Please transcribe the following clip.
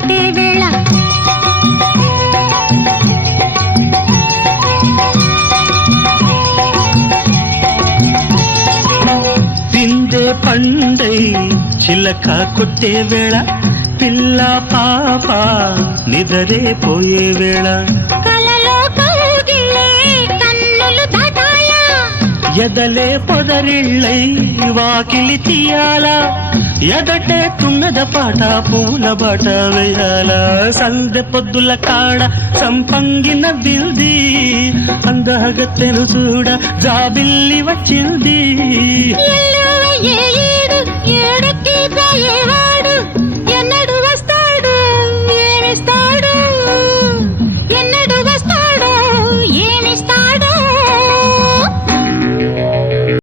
కొట్టే వేళ పిందే పండై చిలక కొట్టే వేళ పిల్ల పాప నిదరే పోయే వేళ కలలో కౌగిలే కన్నులు దాటాయా ఎదలే పొదరిళ్ళై వాకిలి తీయాలా ఎదటే తుమ్మెద పాట పూల బాట వేయాల సందె పొద్దుల కాడ సంపంగిన బిల్ది అందగత్తెను చూడ జాబిల్లి వచ్చింది